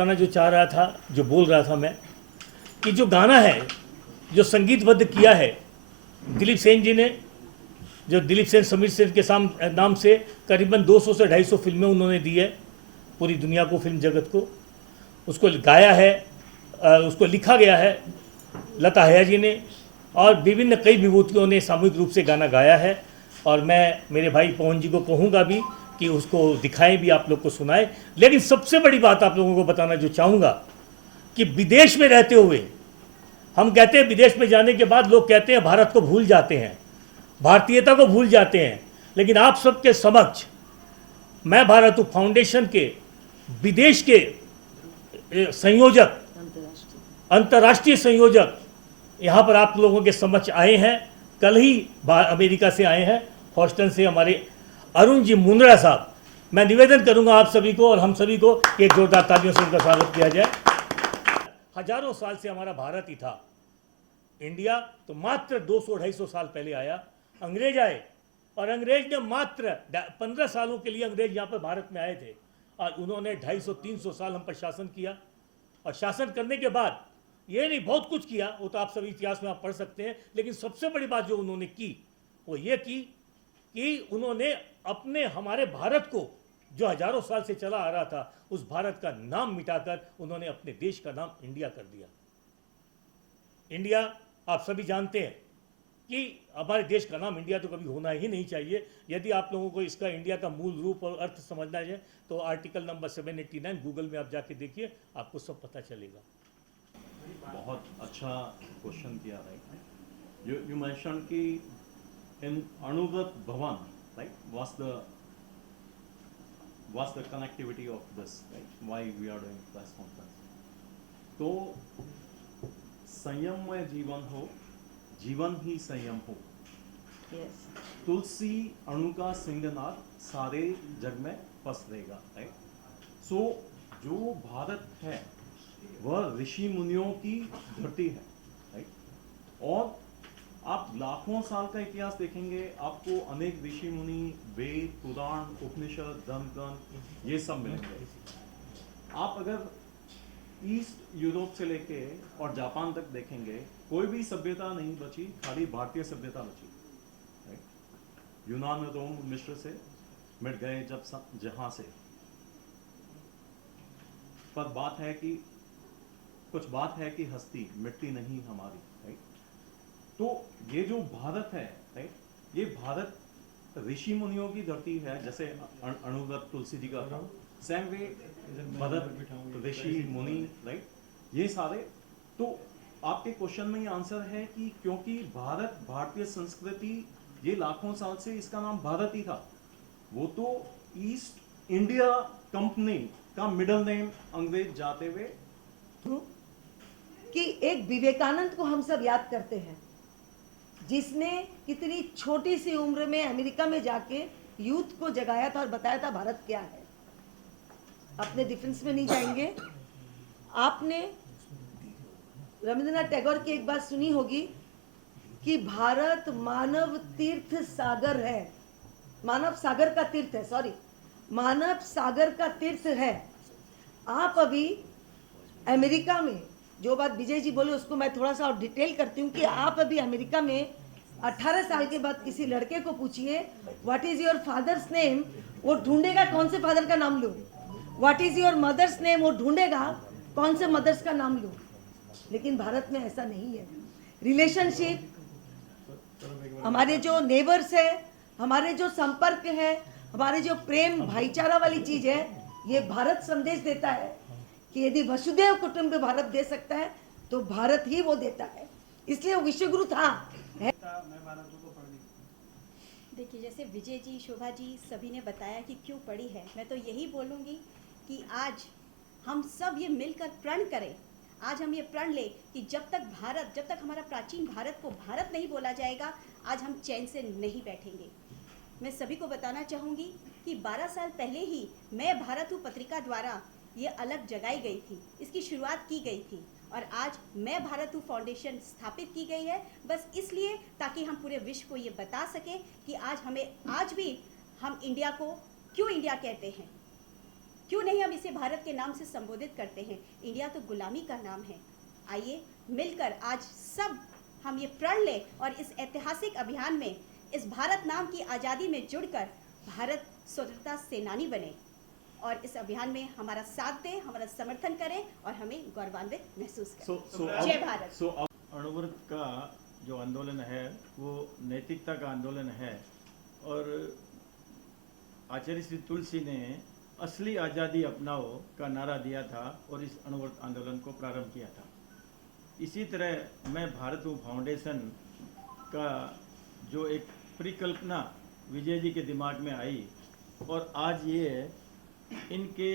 बताना जो चाह रहा था, जो बोल रहा था मैं, कि जो गाना है जो संगीतबद्ध किया है दिलीप सेन जी ने, जो दिलीप सेन समीर सेन के नाम से करीबन 200 से 250 फिल्में उन्होंने दी है पूरी दुनिया को, फिल्म जगत को। उसको गाया है, उसको लिखा गया है लता हया जी ने, और विभिन्न कई विभूतियों ने सामूहिक रूप से गाना गाया है। और मैं मेरे भाई पवन जी को कहूँगा भी कि उसको दिखाएं भी, आप लोग को सुनाएं। लेकिन सबसे बड़ी बात आप लोगों को बताना जो चाहूँगा कि विदेश में रहते हुए, हम कहते हैं विदेश में जाने के बाद लोग कहते हैं भारत को भूल जाते हैं, भारतीयता को भूल जाते हैं, लेकिन आप सबके समक्ष मैं भारत हूँ फाउंडेशन के विदेश के संयोजक, अंतर्राष्ट्रीय संयोजक यहाँ पर आप लोगों के समक्ष आए हैं। कल ही अमेरिका से आए हैं, हॉस्टन से, हमारे अरुण जी मुंद्रा साहब। मैं निवेदन करूंगा आप सभी को और हम सभी को कि एक जोरदार तालियों से उनका स्वागत किया जाए। हजारों साल से हमारा भारत ही था। इंडिया तो मात्र 200-250 साल पहले आया, अंग्रेज आए, और अंग्रेज ने मात्र 15 सालों के लिए अंग्रेज यहाँ पर भारत में आए थे, और उन्होंने 250-300 साल हम पर शासन किया। और शासन करने के बाद ये नहीं बहुत कुछ किया, वो तो आप सभी इतिहास में आप पढ़ सकते हैं, लेकिन सबसे बड़ी बात जो उन्होंने की वो ये की कि उन्होंने अपने हमारे भारत को जो हजारों साल से चला आ रहा था, उस भारत का नाम मिटाकर उन्होंने अपने देश का नाम इंडिया कर दिया। इंडिया आप सभी जानते हैं कि हमारे देश का नाम इंडिया तो कभी होना ही नहीं चाहिए। यदि आप लोगों को इसका इंडिया का मूल रूप और अर्थ समझना है तो आर्टिकल नंबर 789 गूगल में आप जाके देखिए, आपको सब पता चलेगा। बहुत अच्छा क्वेश्चन किया राइट। यू मेंशन कि इन अनुव्रत भवन right what's the connectivity of this, right? Why we are doing press conference? तो संयममय जीवन हो, जीवन ही संयम हो। Yes. तुलसी अणु का सिंगनाद सारे जग में पसरेगा, राइट। सो जो भारत है वह ऋषि मुनियों की धरती है, राइट। और आप लाखों साल का इतिहास देखेंगे, आपको अनेक ऋषि मुनि, वेद, पुराण, उपनिषद, धर्मग्रंथ ये सब मिलेंगे। आप अगर ईस्ट यूरोप से लेके और जापान तक देखेंगे, कोई भी सभ्यता नहीं बची, खाली भारतीय सभ्यता बची, राइट। यूनान, रोम, मिस्र से मिट गए जहां से। पर बात है कि हस्ती मिट्टी नहीं हमारी, राइट। तो ये जो भारत है, राइट, ये भारत ऋषि मुनियों की धरती है, जैसे अनुव्रत तुलसी जी का था, सेम वे भरत ऋषि मुनि, राइट, ये सारे। तो आपके क्वेश्चन में ये आंसर है कि क्योंकि भारत, भारतीय संस्कृति, ये लाखों साल से इसका नाम भारत ही था। वो तो ईस्ट इंडिया कंपनी का मिडिल नेम अंग्रेज जाते हुए कि एक विवेकानंद को हम सब याद करते हैं, जिसने कितनी छोटी सी उम्र में अमेरिका में जाके यूथ को जगाया था और बताया था भारत क्या है। अपने डिफेंस में नहीं जाएंगे। आपने रविंद्रनाथ टैगोर की एक बात सुनी होगी कि भारत मानव तीर्थ सागर है, मानव सागर का तीर्थ है, सॉरी, मानव सागर का तीर्थ है। आप अभी अमेरिका में, जो बात विजय जी बोले उसको मैं थोड़ा सा और डिटेल करती हूँ कि आप अभी अमेरिका में 18 साल के बाद किसी लड़के को पूछिए what is your father's name, वो ढूंढेगा कौन से फादर का नाम लूँ। What is your mother's name, वो ढूंढेगा कौन से मदर्स का नाम लूँ। लेकिन भारत में ऐसा नहीं है। रिलेशनशिप, हमारे जो नेबर्स है, हमारे जो संपर्क है, हमारे जो प्रेम भाईचारा वाली चीज है, ये भारत संदेश देता है कि यदि वसुधैव कुटुंब भारत दे सकता है तो भारत ही वो देता है। इसलिए वो विश्वगुरु था। देखिए, जैसे विजय जी, शोभा जी सभी ने बताया कि क्यों पड़ी है, मैं तो यही बोलूँगी कि आज हम सब ये मिलकर प्रण करें। आज हम ये प्रण लें कि जब तक हमारा प्राचीन भारत को भारत नहीं बोला जाएगा, आज हम चैन से नहीं बैठेंगे। मैं सभी को बताना चाहूँगी कि 12 साल पहले ही मैं भारत हूँ पत्रिका द्वारा ये अलग जगाई गई थी, इसकी शुरुआत की गई थी, और आज मैं भारत हूँ फाउंडेशन स्थापित की गई है, बस इसलिए ताकि हम पूरे विश्व को ये बता सकें कि आज भी हम इंडिया को क्यों इंडिया कहते हैं। क्यों नहीं हम इसे भारत के नाम से संबोधित करते हैं? इंडिया तो गुलामी का नाम है। आइए मिलकर आज सब हम ये प्रण लें और इस ऐतिहासिक अभियान में इस भारत नाम की आज़ादी में जुड़कर भारत स्वतंत्रता सेनानी बने और इस अभियान में हमारा साथ दें, हमारा समर्थन करें और हमें गौरवान्वित महसूस करें। जय भारत। अणुव्रत का जो आंदोलन है वो नैतिकता का आंदोलन है और आचार्य श्री तुलसी ने असली आज़ादी अपनाओ का नारा दिया था और इस अणुव्रत आंदोलन को प्रारंभ किया था। इसी तरह मैं भारत हूँ फाउंडेशन का जो एक परिकल्पना विजय जी के दिमाग में आई और आज ये इनके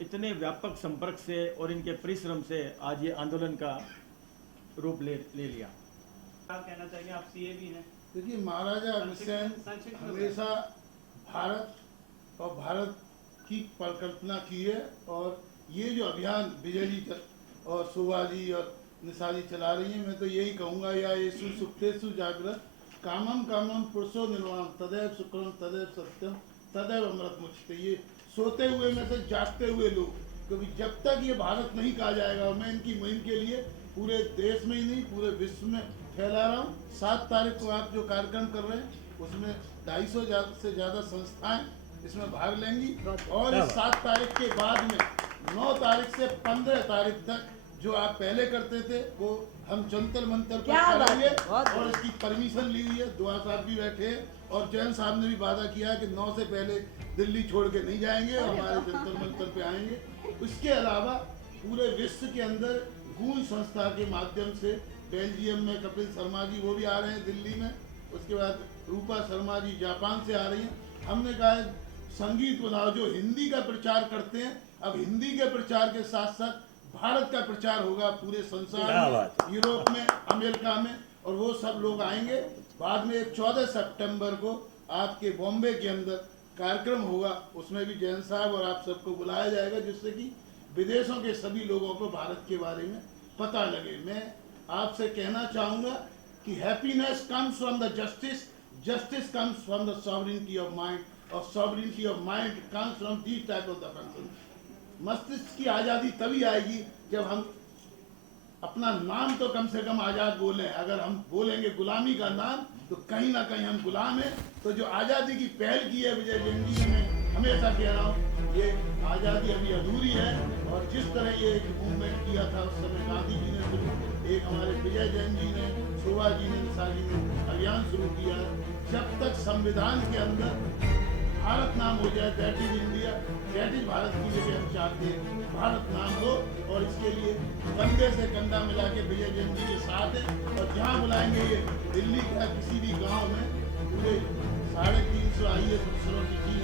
इतने व्यापक संपर्क से और इनके परिश्रम से आज ये आंदोलन का रूप ले लिया। क्या कहना चाहिए? आप सीए भी हैं। देखिए, महाराजा अग्रसेन हमेशा भारत और भारत की परिकल्पना की है और ये जो अभियान विजय जी और शोभा जी और निशा जी चला रही हैं, मैं तो यही कहूँगा, या येषु सुप्तेषु जागृत कामम कामम पुरुषो निर्वाण तदैव शुक्रम तदैव सत्यम तदैव अमृत मुच्यते। ये सोते हुए में से जागते हुए लोग, क्योंकि जब तक ये भारत नहीं कहा जाएगा, मैं इनकी मुहिम के लिए पूरे देश में ही नहीं पूरे विश्व में फैला रहा हूँ। 7 तारीख को आप जो कार्यक्रम कर रहे हैं उसमें 250 से ज़्यादा संस्थाएं इसमें भाग लेंगी और इस 7 तारीख के बाद में 9 तारीख से 15 तारीख तक जो आप पहले करते थे वो हम जंतर मंतर पर करेंगे और इसकी परमिशन ली हुई है। दुआ साहब भी बैठे हैं और जैन साहब ने भी वादा किया है कि 9 से पहले दिल्ली छोड़ के नहीं जाएंगे और हमारे जंतर मंतर पे आएंगे। इसके अलावा पूरे विश्व के अंदर गूंज संस्था के माध्यम से बेल्जियम में कपिल शर्मा जी वो भी आ रहे हैं दिल्ली में, उसके बाद रूपा शर्मा जी जापान से आ रही हैं। हमने कहा है संगीत बनाओ, जो हिंदी का प्रचार करते हैं अब हिंदी के प्रचार के साथ साथ भारत का प्रचार होगा पूरे संसार में, यूरोप में, अमेरिका में, और वो सब लोग आएंगे। बाद में 14 सितंबर को आपके बॉम्बे के अंदर कार्यक्रम होगा, उसमें भी जैन साहब और आप सबको बुलाया जाएगा जिससे कि विदेशों के सभी लोगों को भारत के बारे में पता लगे। मैं आपसे कहना चाहूँगा कि happiness comes from the justice, justice comes from the sovereignty of mind और sovereignty of mind comes from these type of the person. मस्तिष्क की आज़ादी तभी आएगी जब हम अपना नाम तो कम से कम आज़ाद बोलें। अगर हम बोलेंगे गुलामी का नाम तो कहीं ना कहीं हम गुलाम हैं। तो जो आज़ादी की पहल की है विजय जैन जी ने, मैं हमेशा कह रहा हूँ ये आज़ादी अभी अधूरी है। और जिस तरह ये एक मूवमेंट किया था उस समय गांधी जी ने शुरू, एक हमारे विजय जैन जी ने, शोभा जी ने, निशा जी ने अभियान शुरू किया है। जब तक संविधान के अंदर भारत नाम हो जाए, that is India, that is Bharat की जगह हम चाहते हैं भारत नाम हो। और इसके लिए कंधे से कंधा मिला के विजय जैन जी के साथ है। और जहाँ बुलाएंगे ये दिल्ली का किसी भी गांव में पूरे 350 IAS अफसरों की टीम